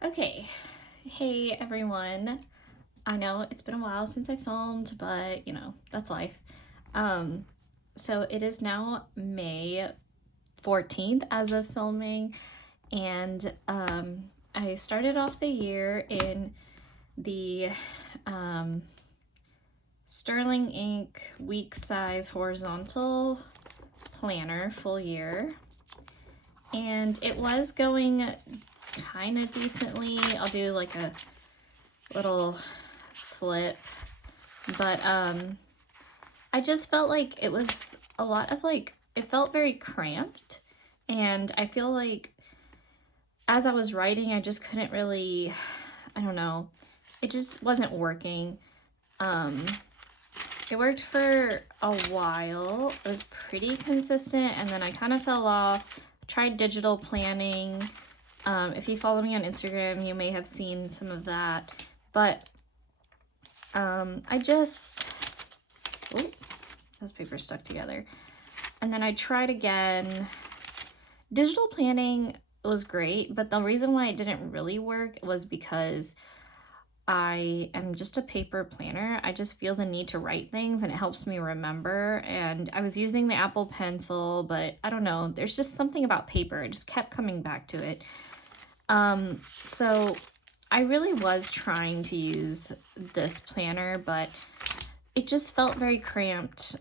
Okay, hey everyone. I know it's been a while since I filmed, but that's life. Um, so it is now May 14th as of filming, and I started off the year in the Sterling Ink week size horizontal planner full year, and it was going kind of decently. I'll do like a little flip, but I just felt like it was a lot of it felt very cramped, and I feel like as I was writing I just couldn't really, I don't know, it just wasn't working. It worked for a while, it was pretty consistent, and then I kind of fell off. Tried digital planning. If you follow me on Instagram, you may have seen some of that, but I just, oh, those papers stuck together. And then I tried again. Digital planning was great, but the reason why it didn't really work was because I am just a paper planner. I just feel the need to write things and it helps me remember. And I was using the Apple Pencil, but I don't know, there's just something about paper. I just kept coming back to it. So I really was trying to use this planner, but it just felt very cramped.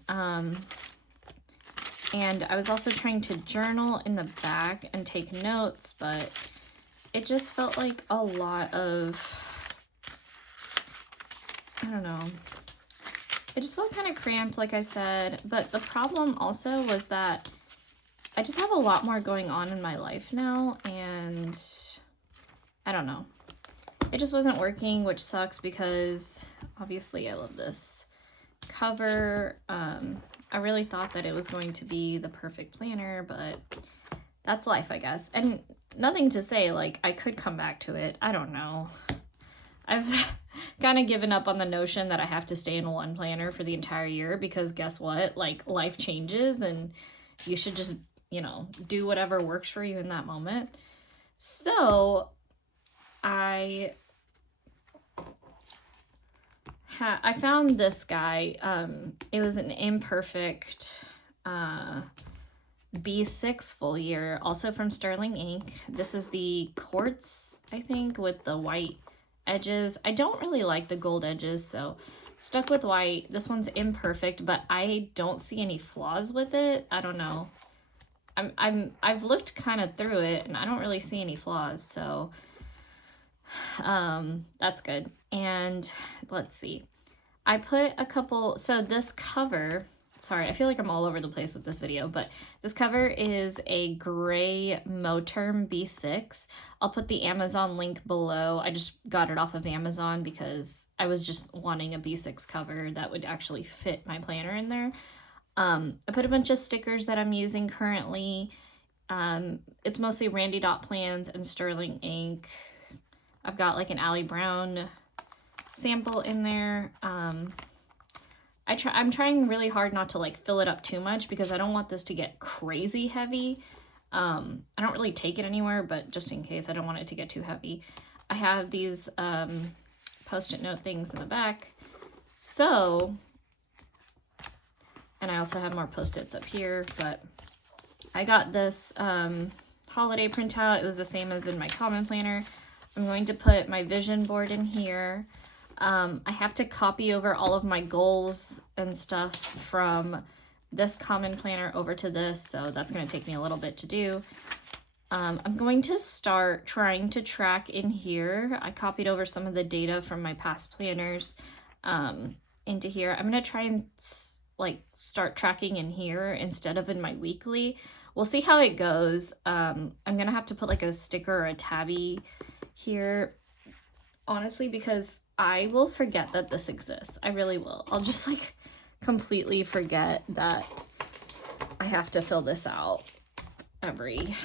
And I was also trying to journal in the back and take notes, but it just felt like a lot of, I don't know. It just felt kind of cramped, like I said, but the problem also was that I just have a lot more going on in my life now, and I don't know. It just wasn't working, which sucks because obviously I love this cover. I really thought that it was going to be the perfect planner, but that's life, I guess. And nothing to say, like, I could come back to it. I don't know. I've kind of given up on the notion that I have to stay in one planner for the entire year because guess what? Like, life changes and you should just, do whatever works for you in that moment. So I found this guy. It was an imperfect B6 full year, also from Sterling Ink. This is the quartz, I think, with the white edges. I don't really like the gold edges, so stuck with white. This one's imperfect, but I don't see any flaws with it. I don't know. I've looked kind of through it and I don't really see any flaws, so that's good. And let's see. I put a couple, so this cover, sorry, I feel like I'm all over the place with this video, but this cover is a gray Moterm B6. I'll put the Amazon link below. I just got it off of Amazon because I was just wanting a B6 cover that would actually fit my planner in there. I put a bunch of stickers that I'm using currently. It's mostly Randy Dot Plans and Sterling Ink. I've got like an Ali Brown sample in there. I'm trying really hard not to like fill it up too much because I don't want this to get crazy heavy. I don't really take it anywhere, but just in case, I don't want it to get too heavy. I have these post-it note things in the back. So, and I also have more post-its up here, but I got this holiday printout. It was the same as in my common planner. I'm going to put my vision board in here. I have to copy over all of my goals and stuff from this common planner over to this, so that's going to take me a little bit to do. I'm going to start trying to track in here. I copied over some of the data from my past planners into here. I'm going to try and like start tracking in here instead of in my weekly. We'll see how it goes. I'm going to have to put like a sticker or a tabby here, honestly, because I will forget that this exists. I really will. I'll just like completely forget that I have to fill this out every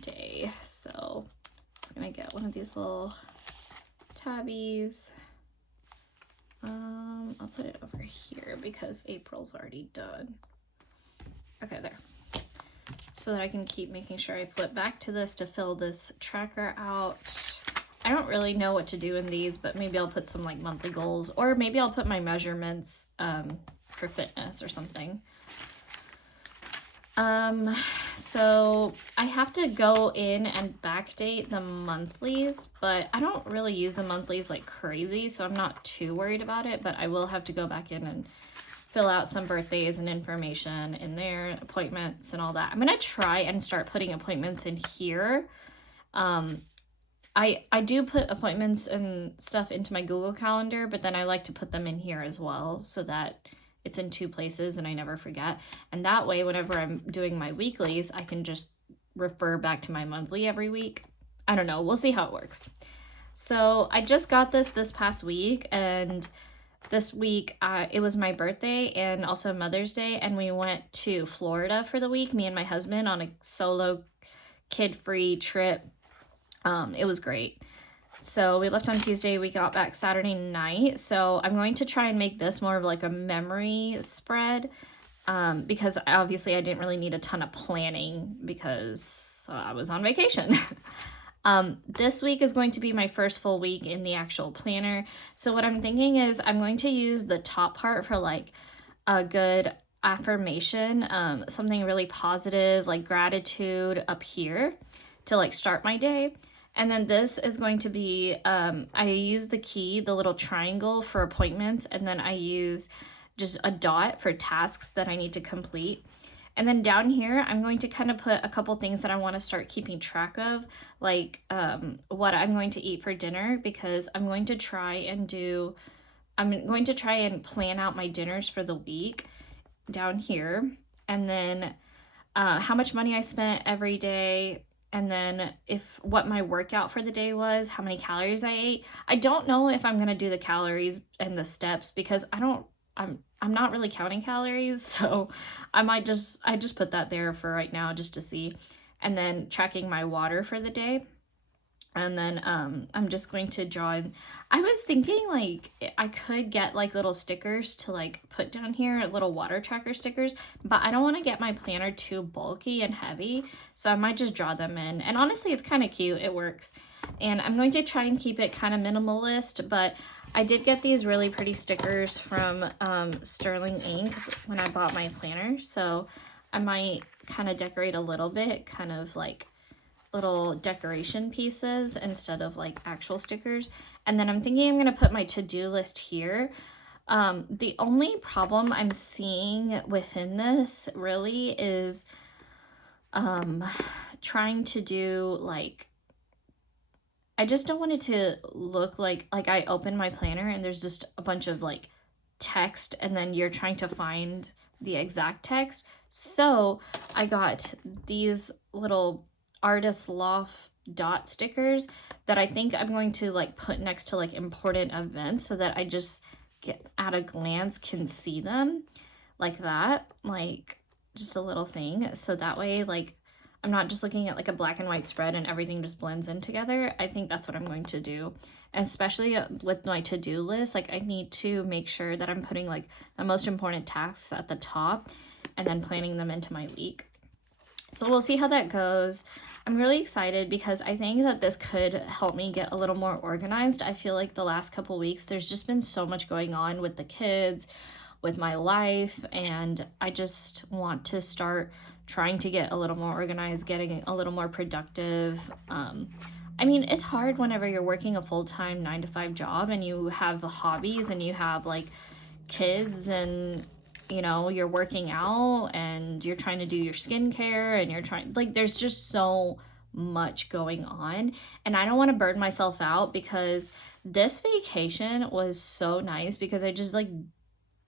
day. So I'm just gonna get one of these little tabbies. I'll put it over here because April's already done. Okay, there. So that I can keep making sure I flip back to this to fill this tracker out. I don't really know what to do in these, but maybe I'll put some like monthly goals, or maybe I'll put my measurements for fitness or something. So I have to go in and backdate the monthlies, but I don't really use the monthlies like crazy, so I'm not too worried about it, but I will have to go back in and fill out some birthdays and information in there, appointments and all that. I'm gonna try and start putting appointments in here. I do put appointments and stuff into my Google Calendar, but then I like to put them in here as well so that it's in two places and I never forget. And that way, whenever I'm doing my weeklies, I can just refer back to my monthly every week. I don't know. We'll see how it works. So I just got this past week, and this week it was my birthday and also Mother's Day, and we went to Florida for the week, me and my husband, on a solo kid-free trip. It was great. So we left on Tuesday, we got back Saturday night. So I'm going to try and make this more of like a memory spread, because obviously I didn't really need a ton of planning because I was on vacation. This week is going to be my first full week in the actual planner. So what I'm thinking is I'm going to use the top part for like a good affirmation, something really positive, like gratitude up here to like start my day. And then this is going to be, I use the key, the little triangle for appointments, and then I use just a dot for tasks that I need to complete. And then down here, I'm going to kind of put a couple things that I want to start keeping track of, like what I'm going to eat for dinner, because I'm going to try and plan out my dinners for the week down here. And then how much money I spent every day, and then what my workout for the day was, how many calories I ate. I don't know if I'm going to do the calories and the steps because I'm not really counting calories, so I just put that there for right now just to see. And then tracking my water for the day. And then I'm just going to draw in. I was thinking like I could get like little stickers to like put down here, little water tracker stickers, but I don't want to get my planner too bulky and heavy, so I might just draw them in. And honestly, it's kind of cute. It works. And I'm going to try and keep it kind of minimalist, but I did get these really pretty stickers from Sterling Ink when I bought my planner, so I might kind of decorate a little bit, kind of like little decoration pieces instead of like actual stickers. And then I'm thinking I'm going to put my to-do list here. The only problem I'm seeing within this really is trying to do like, I just don't want it to look like I open my planner and there's just a bunch of like text and then you're trying to find the exact text. So I got these little Artist Loft dot stickers that I think I'm going to like put next to like important events so that I just get at a glance can see them like that, like just a little thing. So that way like I'm not just looking at like a black and white spread and everything just blends in together. I think that's what I'm going to do. And especially with my to-do list, like I need to make sure that I'm putting like the most important tasks at the top and then planning them into my week. So we'll see how that goes. I'm really excited because I think that this could help me get a little more organized. I feel like the last couple weeks, there's just been so much going on with the kids, with my life, and I just want to start trying to get a little more organized, getting a little more productive. I mean, it's hard whenever you're working a full-time 9-to-5 job and you have hobbies and you have like kids and you know, you're working out and you're trying to do your skincare and you're trying, like, there's just so much going on. And I don't want to burn myself out because this vacation was so nice because I just like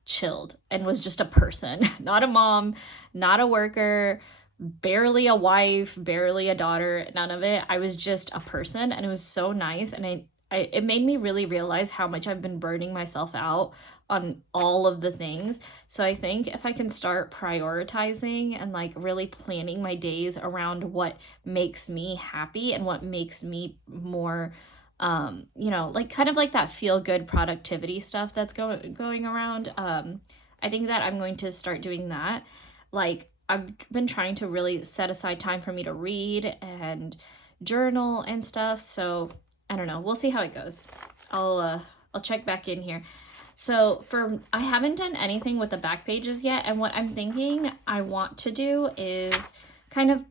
chilled and was just a person, not a mom, not a worker, barely a wife, barely a daughter, none of it. I was just a person and it was so nice. And it made me really realize how much I've been burning myself out on all of the things. So I think if I can start prioritizing and like really planning my days around what makes me happy and what makes me more you know, like kind of like that feel good productivity stuff that's going around. I think that I'm going to start doing that. Like I've been trying to really set aside time for me to read and journal and stuff. So I don't know. We'll see how it goes. I'll check back in here. So I haven't done anything with the back pages yet, and what I'm thinking I want to do is kind of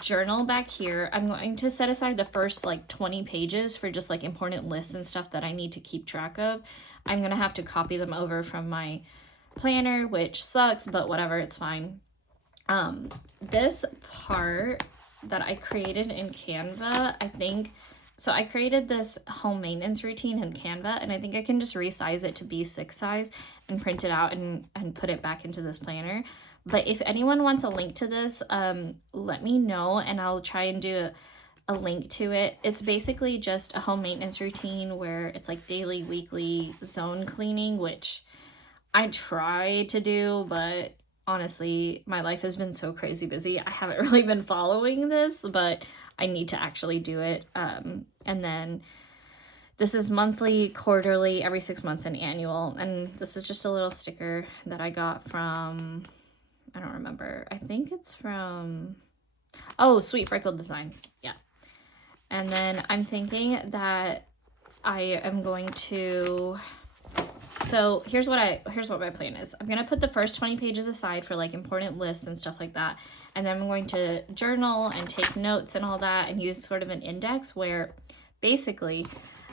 journal back here. I'm going to set aside the first like 20 pages for just like important lists and stuff that I need to keep track of. I'm gonna have to copy them over from my planner, which sucks, but whatever, it's fine. This part that I created in Canva, so I created this home maintenance routine in Canva, and I think I can just resize it to B6 size and print it out and put it back into this planner. But if anyone wants a link to this, let me know and I'll try and do a link to it. It's basically just a home maintenance routine where it's like daily, weekly zone cleaning, which I try to do, but honestly, my life has been so crazy busy. I haven't really been following this, but I need to actually do it. And then this is monthly, quarterly, every 6 months, and annual. And this is just a little sticker that I got from, I don't remember. I think it's from, oh, Sweet Freckled Designs. Yeah. And then I'm thinking that I am going to, so here's what my plan is. I'm gonna put the first 20 pages aside for like important lists and stuff like that, and then I'm going to journal and take notes and all that, and use sort of an index where basically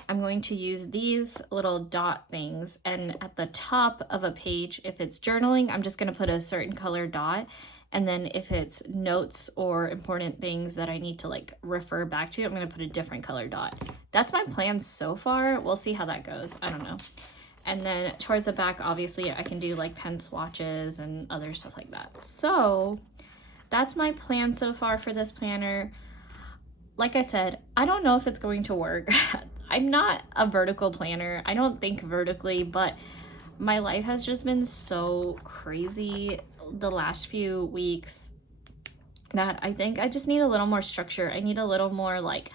I'm going to use these little dot things, and at the top of a page, if it's journaling, I'm just gonna put a certain color dot, and then if it's notes or important things that I need to like refer back to, I'm gonna put a different color dot. That's my plan so far. We'll see how that goes. I don't know. And then towards the back, obviously, I can do like pen swatches and other stuff like that. So that's my plan so far for this planner. Like I said, I don't know if it's going to work. I'm not a vertical planner. I don't think vertically, but my life has just been so crazy the last few weeks that I think I just need a little more structure. I need a little more like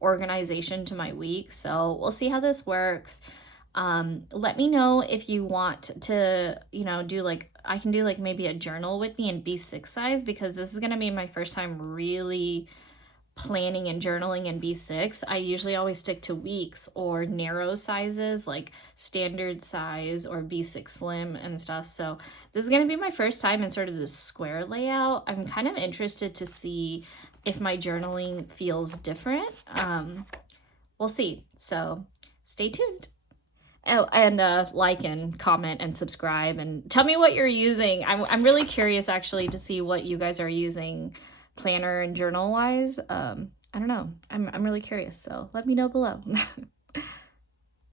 organization to my week. So we'll see how this works. Let me know if you want to, you know, do like, I can do like maybe a journal with me in B6 size, because this is going to be my first time really planning and journaling in B6. I usually always stick to weeks or narrow sizes like standard size or B6 slim and stuff. So this is going to be my first time in sort of the square layout. I'm kind of interested to see if my journaling feels different. We'll see. So stay tuned. Oh, and like and comment and subscribe and tell me what you're using. I'm really curious actually to see what you guys are using planner and journal wise. I don't know. I'm really curious, so let me know below.